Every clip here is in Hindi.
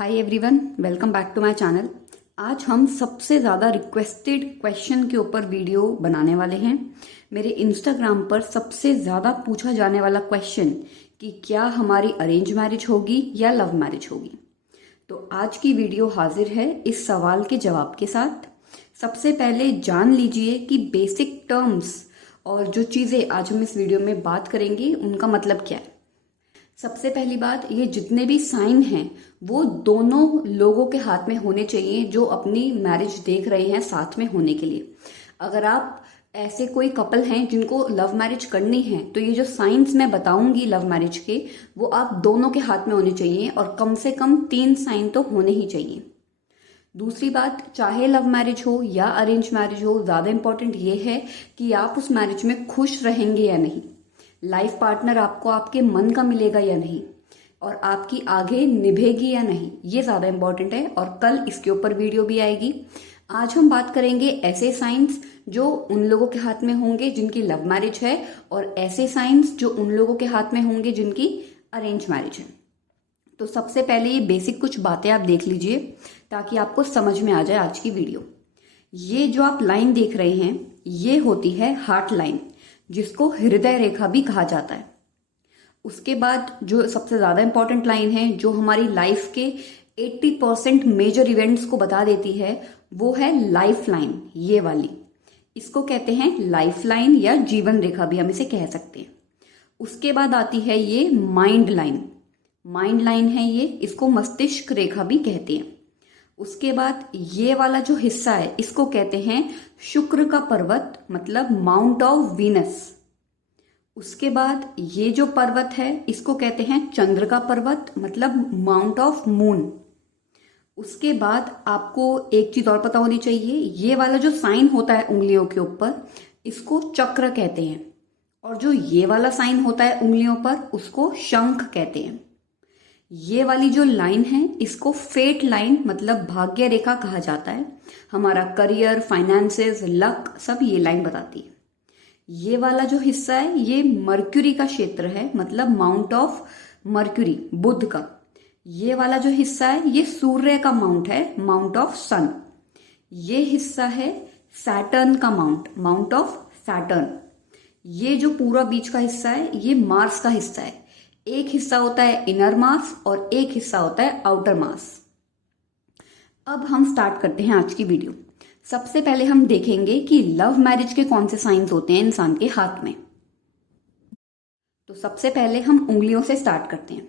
Hi everyone, welcome back to my channel. आज हम सबसे ज़्यादा रिक्वेस्टेड क्वेश्चन के ऊपर वीडियो बनाने वाले हैं। मेरे इंस्टाग्राम पर सबसे ज़्यादा पूछा जाने वाला क्वेश्चन कि क्या हमारी अरेंज मैरिज होगी या लव मैरिज होगी। तो आज की वीडियो हाजिर है इस सवाल के जवाब के साथ। सबसे पहले जान लीजिए कि बेसिक टर्म्स और जो चीज़ें आज हम इस वीडियो में बात करेंगे उनका मतलब क्या है। सबसे पहली बात, ये जितने भी साइन हैं वो दोनों लोगों के हाथ में होने चाहिए जो अपनी मैरिज देख रहे हैं साथ में होने के लिए। अगर आप ऐसे कोई कपल हैं जिनको लव मैरिज करनी है तो ये जो साइंस मैं बताऊंगी लव मैरिज के, वो आप दोनों के हाथ में होने चाहिए और कम से कम 3 साइन तो होने ही चाहिए। दूसरी बात, चाहे लव मैरिज हो या अरेंज मैरिज हो, ज्यादा इंपॉर्टेंट ये है कि आप उस मैरिज में खुश रहेंगे या नहीं, लाइफ पार्टनर आपको आपके मन का मिलेगा या नहीं, और आपकी आगे निभेगी या नहीं, ये ज्यादा इंपॉर्टेंट है। और कल इसके ऊपर वीडियो भी आएगी। आज हम बात करेंगे ऐसे साइंस जो उन लोगों के हाथ में होंगे जिनकी लव मैरिज है और ऐसे साइंस जो उन लोगों के हाथ में होंगे जिनकी अरेंज मैरिज है। तो सबसे पहले ये बेसिक कुछ बातें आप देख लीजिए ताकि आपको समझ में आ जाए आज की वीडियो। ये जो आप लाइन देख रहे हैं ये होती है हार्ट लाइन, जिसको हृदय रेखा भी कहा जाता है। उसके बाद जो सबसे ज्यादा इंपॉर्टेंट लाइन है जो हमारी लाइफ के 80% मेजर इवेंट्स को बता देती है, वो है लाइफ लाइन, ये वाली। इसको कहते हैं लाइफ लाइन या जीवन रेखा भी हम इसे कह सकते हैं। उसके बाद आती है ये माइंड लाइन। माइंड लाइन है ये, इसको मस्तिष्क रेखा भी कहते हैं। उसके बाद ये वाला जो हिस्सा है इसको कहते हैं शुक्र का पर्वत, मतलब माउंट ऑफ वीनस। उसके बाद ये जो पर्वत है इसको कहते हैं चंद्र का पर्वत, मतलब माउंट ऑफ मून। उसके बाद आपको एक चीज और पता होनी चाहिए, ये वाला जो साइन होता है उंगलियों के ऊपर इसको चक्र कहते हैं, और जो ये वाला साइन होता है उंगलियों पर उसको शंख कहते हैं। ये वाली जो लाइन है इसको फेट लाइन, मतलब भाग्य रेखा कहा जाता है। हमारा करियर, फाइनेंसेस, लक सब ये लाइन बताती है। ये वाला जो हिस्सा है ये मर्क्यूरी का क्षेत्र है, मतलब माउंट ऑफ मर्क्यूरी, बुध का। ये वाला जो हिस्सा है ये सूर्य का माउंट है, माउंट ऑफ सन। ये हिस्सा है सैटर्न का माउंट, माउंट ऑफ सैटर्न। ये जो पूरा बीच का हिस्सा है ये मार्स का हिस्सा है। एक हिस्सा होता है इनर मास और एक हिस्सा होता है आउटर मास। अब हम स्टार्ट करते हैं आज की वीडियो। सबसे पहले हम देखेंगे कि लव मैरिज के कौन से साइंस होते हैं इंसान के हाथ में। तो सबसे पहले हम उंगलियों से स्टार्ट करते हैं।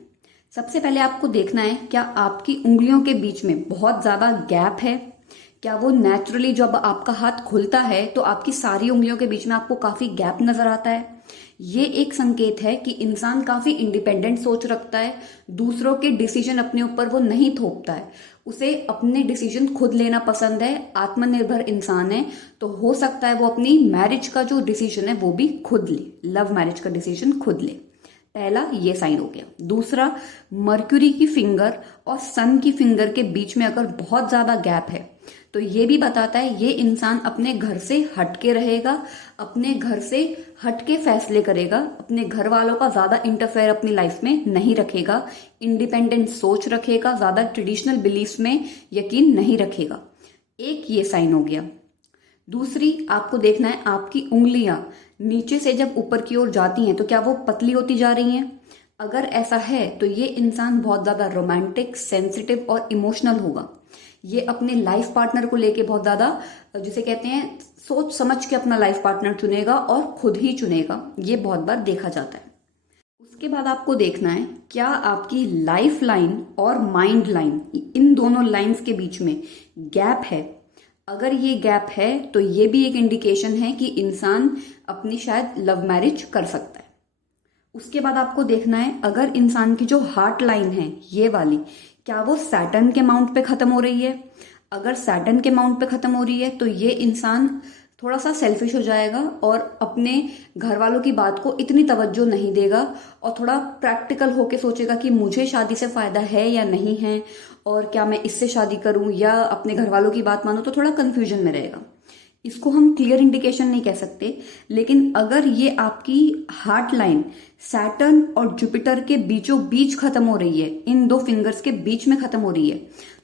सबसे पहले आपको देखना है क्या आपकी उंगलियों के बीच में बहुत ज्यादा गैप है। क्या वो नेचुरली जब आपका हाथ खुलता है तो आपकी सारी उंगलियों के बीच में आपको काफी गैप नजर आता है। ये एक संकेत है कि इंसान काफी इंडिपेंडेंट सोच रखता है, दूसरों के डिसीजन अपने ऊपर वो नहीं थोपता है, उसे अपने डिसीजन खुद लेना पसंद है, आत्मनिर्भर इंसान है। तो हो सकता है वो अपनी मैरिज का जो डिसीजन है वो भी खुद ले, लव मैरिज का डिसीजन खुद ले। पहला ये साइन हो गया। दूसरा, मर्क्यूरी की फिंगर और सन की फिंगर के बीच में अगर बहुत ज्यादा गैप है तो ये भी बताता है ये इंसान अपने घर से हटके रहेगा, अपने घर से हटके फैसले करेगा, अपने घर वालों का ज्यादा इंटरफेयर अपनी लाइफ में नहीं रखेगा, इंडिपेंडेंट सोच रखेगा, ज्यादा ट्रेडिशनल बिलीफ में यकीन नहीं रखेगा। एक ये साइन हो गया। दूसरी, आपको देखना है आपकी उंगलियां नीचे से जब ऊपर की ओर जाती हैं तो क्या वो पतली होती जा रही हैं। अगर ऐसा है तो ये इंसान बहुत ज्यादा रोमांटिक, सेंसिटिव और इमोशनल होगा। ये अपने लाइफ पार्टनर को लेके बहुत ज्यादा, जिसे कहते हैं, सोच समझ के अपना लाइफ पार्टनर चुनेगा और खुद ही चुनेगा। ये बहुत बार देखा जाता है। उसके बाद आपको देखना है क्या आपकी लाइफ लाइन और माइंड लाइन, इन दोनों लाइंस के बीच में गैप है। अगर ये गैप है तो ये भी एक इंडिकेशन है कि इंसान अपनी शायद लव मैरिज कर सकता है। उसके बाद आपको देखना है अगर इंसान की जो हार्ट लाइन है ये वाली, क्या वो सैटर्न के माउंट पे खत्म हो रही है। अगर सैटर्न के माउंट पे खत्म हो रही है तो ये इंसान थोड़ा सा सेल्फिश हो जाएगा और अपने घर वालों की बात को इतनी तवज्जो नहीं देगा और थोड़ा प्रैक्टिकल होके सोचेगा कि मुझे शादी से फायदा है या नहीं है, और क्या मैं इससे शादी करूं या अपने घर वालों की बात मानूं, तो थोड़ा कंफ्यूजन में रहेगा। इसको हम क्लियर इंडिकेशन नहीं कह सकते, लेकिन अगर ये आपकी हार्ट लाइन सैटर्न और जुपिटर के बीचों बीच खत्म हो रही है, इन दो फिंगर्स के बीच में खत्म हो रही है,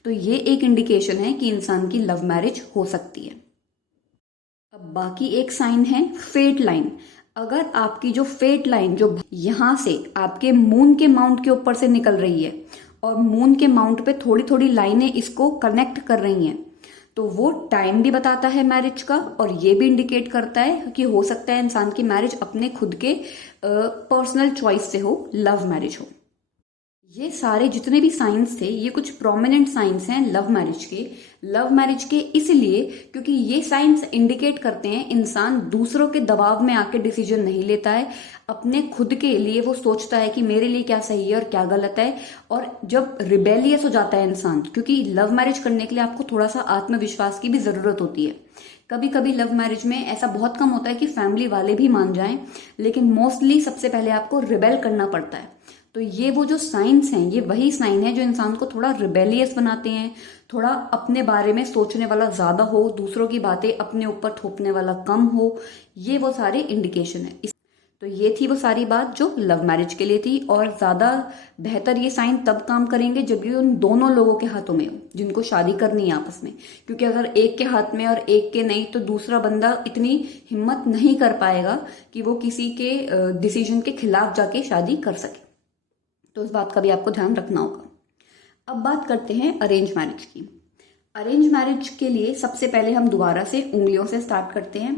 तो ये एक इंडिकेशन है कि इंसान की लव मैरिज हो सकती है। अब बाकी एक साइन है फेट लाइन। अगर आपकी जो फेट लाइन जो यहां से आपके मून के माउंट के ऊपर से निकल रही है और मून के माउंट पे थोड़ी थोड़ी लाइनें इसको कनेक्ट कर रही हैं, तो वो टाइम भी बताता है मैरिज का, और ये भी इंडिकेट करता है कि हो सकता है इंसान की मैरिज अपने खुद के पर्सनल चॉइस से हो, लव मैरिज हो। ये सारे जितने भी साइंस थे ये कुछ प्रोमिनेंट साइंस हैं लव मैरिज के इसलिए क्योंकि ये साइंस इंडिकेट करते हैं इंसान दूसरों के दबाव में आके डिसीजन नहीं लेता है, अपने खुद के लिए वो सोचता है कि मेरे लिए क्या सही है और क्या गलत है। और जब रिबेलियस हो जाता है इंसान, क्योंकि लव मैरिज करने के लिए आपको थोड़ा सा आत्मविश्वास की भी जरूरत होती है। कभी कभी लव मैरिज में ऐसा बहुत कम होता है कि फैमिली वाले भी मान जाएं, लेकिन मोस्टली सबसे पहले आपको रिबेल करना पड़ता है। तो ये वो जो साइंस हैं, ये वही साइन है जो इंसान को थोड़ा रिबेलियस बनाते हैं, थोड़ा अपने बारे में सोचने वाला ज्यादा हो, दूसरों की बातें अपने ऊपर थोपने वाला कम हो। ये वो सारे इंडिकेशन है। तो ये थी वो सारी बात जो लव मैरिज के लिए थी, और ज्यादा बेहतर ये साइन तब काम करेंगे जब ये उन दोनों लोगों के हाथों में हो जिनको शादी करनी है आपस में। क्योंकि अगर एक के हाथ में और एक के नहीं, तो दूसरा बंदा इतनी हिम्मत नहीं कर पाएगा कि वो किसी के डिसीजन के खिलाफ जाके शादी कर सके। तो इस बात का भी आपको ध्यान रखना होगा। अब बात करते हैं अरेंज मैरिज की। अरेंज मैरिज के लिए सबसे पहले हम दोबारा से उंगलियों से स्टार्ट करते हैं।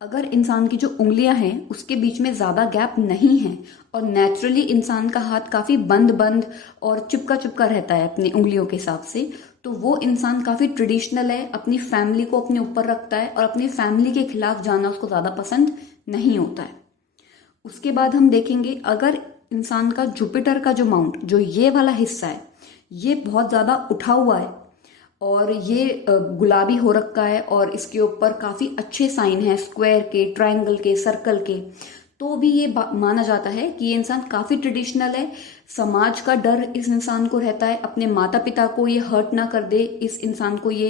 अगर इंसान की जो उंगलियां हैं उसके बीच में ज्यादा गैप नहीं है और नेचुरली इंसान का हाथ काफी बंद बंद और चिपका चिपका रहता है अपनी उंगलियों के हिसाब से, तो वो इंसान काफी ट्रेडिशनल है, अपनी फैमिली को अपने ऊपर रखता है और अपनी फैमिली के खिलाफ जाना उसको ज्यादा पसंद नहीं होता है। उसके बाद हम देखेंगे अगर इंसान का जुपिटर का जो माउंट, जो ये वाला हिस्सा है, ये बहुत ज्यादा उठा हुआ है और ये गुलाबी हो रखा है और इसके ऊपर काफी अच्छे साइन हैं स्क्वायर के, ट्रायंगल के, सर्कल के, तो भी ये माना जाता है कि ये इंसान काफी ट्रेडिशनल है। समाज का डर इस इंसान को रहता है, अपने माता पिता को ये हर्ट ना कर दे, इस इंसान को ये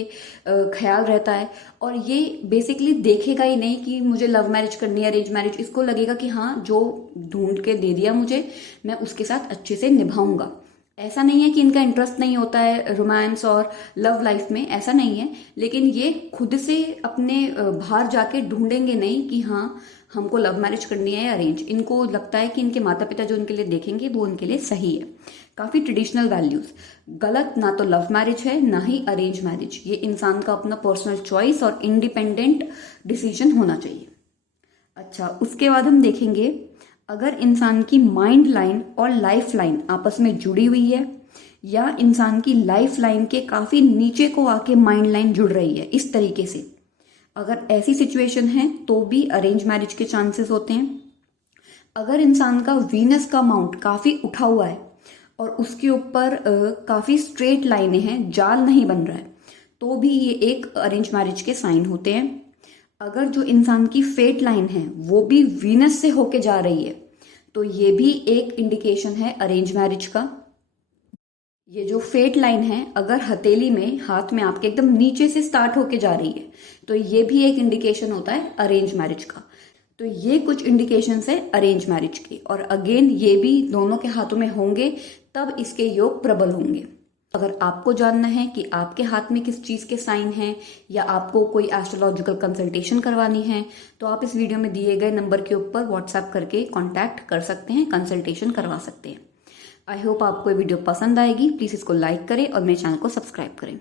ख्याल रहता है। और ये बेसिकली देखेगा ही नहीं कि मुझे लव मैरिज करनी है, अरेंज मैरिज। इसको लगेगा कि हाँ, जो ढूंढ के दे दिया मुझे, मैं उसके साथ अच्छे से निभाऊंगा। ऐसा नहीं है कि इनका इंटरेस्ट नहीं होता है रोमांस और लव लाइफ में, ऐसा नहीं है, लेकिन ये खुद से अपने बाहर जाके ढूंढेंगे नहीं कि हाँ हमको लव मैरिज करनी है या अरेंज। इनको लगता है कि इनके माता पिता जो इनके लिए देखेंगे वो उनके लिए सही है। काफी ट्रेडिशनल वैल्यूज। गलत ना तो लव मैरिज है ना ही अरेंज मैरिज, ये इंसान का अपना पर्सनल चॉइस और इंडिपेंडेंट डिसीजन होना चाहिए। अच्छा, उसके बाद हम देखेंगे अगर इंसान की माइंड लाइन और लाइफ लाइन आपस में जुड़ी हुई है, या इंसान की लाइफ लाइन के काफी नीचे को आके माइंड लाइन जुड़ रही है इस तरीके से, अगर ऐसी सिचुएशन है तो भी अरेंज मैरिज के चांसेस होते हैं। अगर इंसान का वीनस का माउंट काफी उठा हुआ है और उसके ऊपर काफी स्ट्रेट लाइनें हैं, जाल नहीं बन रहा है, तो भी ये एक अरेंज मैरिज के साइन होते हैं। अगर जो इंसान की फेट लाइन है वो भी वीनस से होके जा रही है, तो ये भी एक इंडिकेशन है अरेंज मैरिज का। ये जो फेट लाइन है अगर हथेली में, हाथ में आपके एकदम नीचे से स्टार्ट होके जा रही है, तो ये भी एक इंडिकेशन होता है अरेंज मैरिज का। तो ये कुछ इंडिकेशंस है अरेंज मैरिज के, और अगेन ये भी दोनों के हाथों में होंगे तब इसके योग प्रबल होंगे। अगर आपको जानना है कि आपके हाथ में किस चीज के साइन हैं, या आपको कोई एस्ट्रोलॉजिकल कंसल्टेशन करवानी है, तो आप इस वीडियो में दिए गए नंबर के ऊपर व्हाट्सएप करके कांटेक्ट कर सकते हैं, कंसल्टेशन करवा सकते हैं। आई होप आपको ये वीडियो पसंद आएगी। प्लीज इसको लाइक करें और मेरे चैनल को सब्सक्राइब करें।